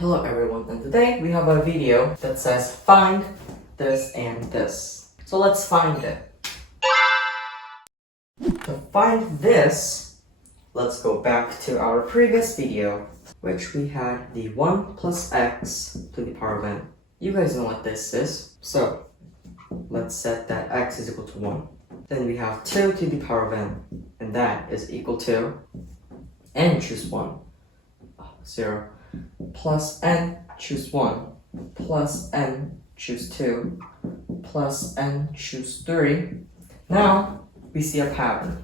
Hello everyone, and today we have a video that says find this and this. So let's find it. To find this, let's go back to our previous video, which we had the 1 plus x to the power of n. You guys know what this is, so let's set that x is equal to 1. Then we have 2 to the power of n, and that is equal to n choose 1, 0, plus n choose 1, plus n choose 2, plus n choose 3. Now we see a pattern,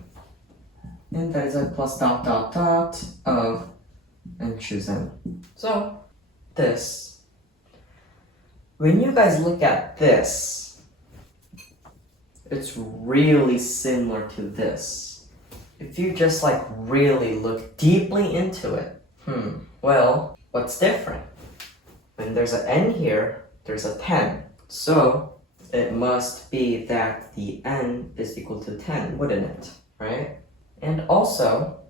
and that is a plus dot dot dot of n choose n. So this, when you guys look at this, it's really similar to this. If you just really look deeply into it, well, what's different? When there's an n here, there's a 10. So it must be that the n is equal to 10, wouldn't it? Right? And also,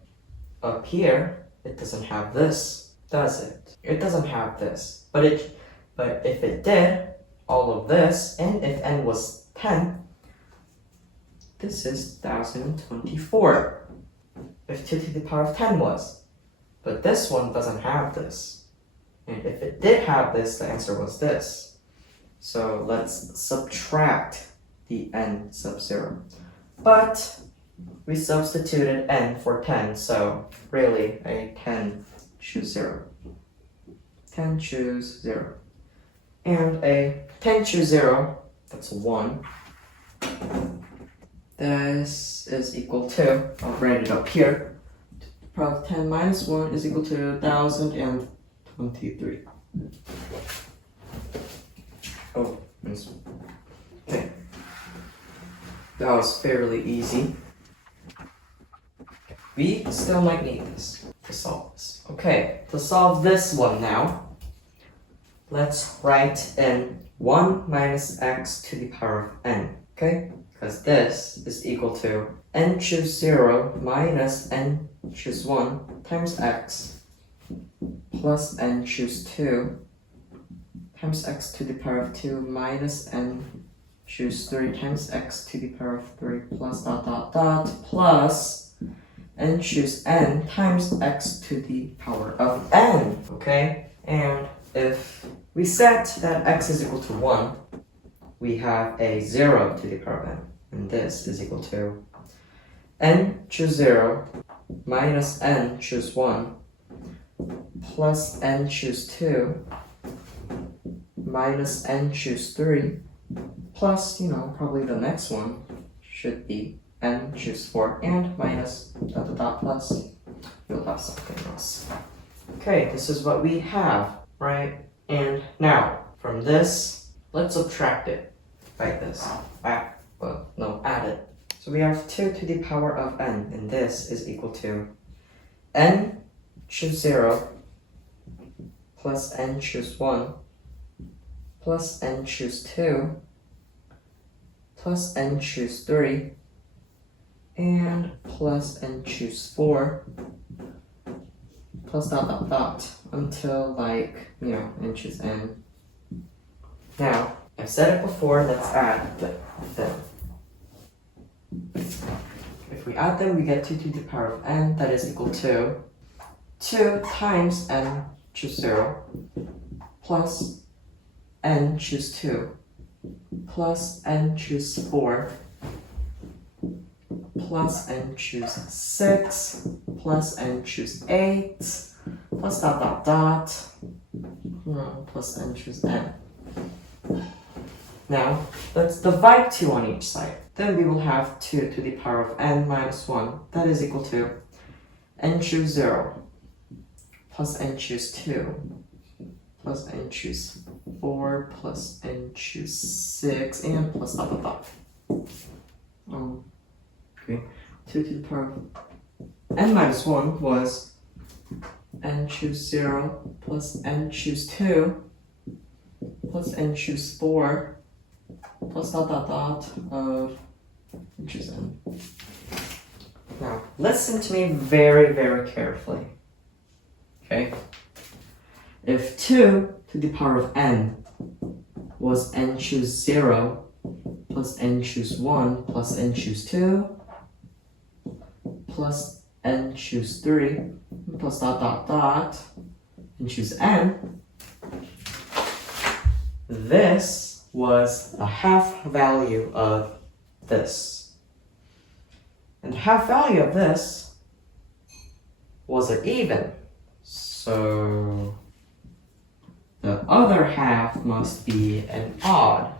up here, it doesn't have this, does it? It doesn't have this. But if it did, all of this, and if n was 10, this is 1024. If 2 to the power of 10 was. But this one doesn't have this. And if it did have this, the answer was this. So let's subtract the n sub 0. But we substituted n for 10, so really a 10 choose 0. 10 choose 0. And a 10 choose 0, that's 1. This is equal to, I'll write it up here. The power of 10 minus 1 is equal to 1023. Oh, minus 1. Okay. That was fairly easy. We still might need this to solve this. Okay, to solve this one now, let's write in 1 minus x to the power of n. Okay? Because this is equal to n choose 0 minus n choose 1 times x plus n choose 2 times x to the power of 2 minus n choose 3 times x to the power of 3 plus dot dot dot plus n choose n times x to the power of n. Okay? And if we set that x is equal to 1, we have a 0 to the power of n, and this is equal to n choose 0 minus n choose 1 plus n choose 2 minus n choose 3 plus, probably the next one should be n choose 4 and minus dot dot dot plus. You'll have something else. Okay, this is what we have, right? And now, from this, let's subtract it like this. Add it. So we have 2 to the power of n, and this is equal to n choose 0 plus n choose 1 plus n choose 2 plus n choose 3 and plus n choose 4 plus dot dot dot until n choose n. Now, I've said it before, let's add them. If we add them, we get 2 to the power of n, that is equal to 2 times n choose 0 plus n choose 2 plus n choose 4 plus n choose 6 plus n choose 8 plus dot dot dot plus n choose n. Now, let's divide 2 on each side. Then we will have 2 to the power of n minus 1. That is equal to n choose 0 plus n choose 2 plus n choose 4 plus n choose 6 and plus dot dot dot. Okay. 2 to the power of n minus 1 was n choose 0 plus n choose 2 plus n choose 4 plus dot dot dot of n choose n. Now, listen to me very, very carefully. Okay? if 2 to the power of n was n choose 0 plus n choose 1 plus n choose 2 plus n choose 3 plus dot dot dot and choose n, this was the half value of this. And the half value of this was an even. So the other half must be an odd.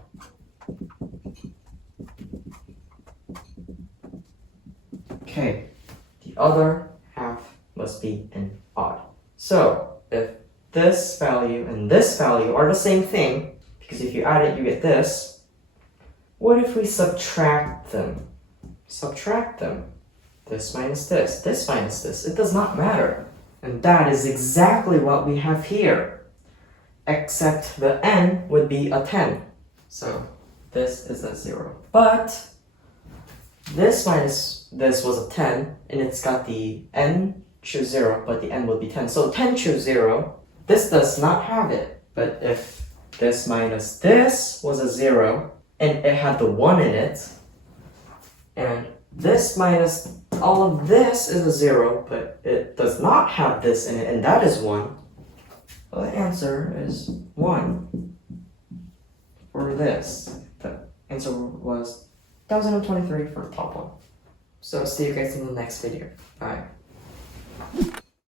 Okay, the other half must be an odd. So if this value and this value are the same thing, because if you add it, you get this, what if we subtract them? Subtract them. This minus this, this minus this. It does not matter. And that is exactly what we have here. Except the n would be a 10. So this is a 0. But this minus this was a 10, and it's got the n choose 0, but the n will be 10. So 10 choose 0. This does not have it. But if this minus this was a 0, and it had the 1 in it, and this minus all of this is a 0, but it does not have this in it, and that is 1. Well, the answer is 1 for this. The answer was 1023 for the top one. So see you guys in the next video. Bye.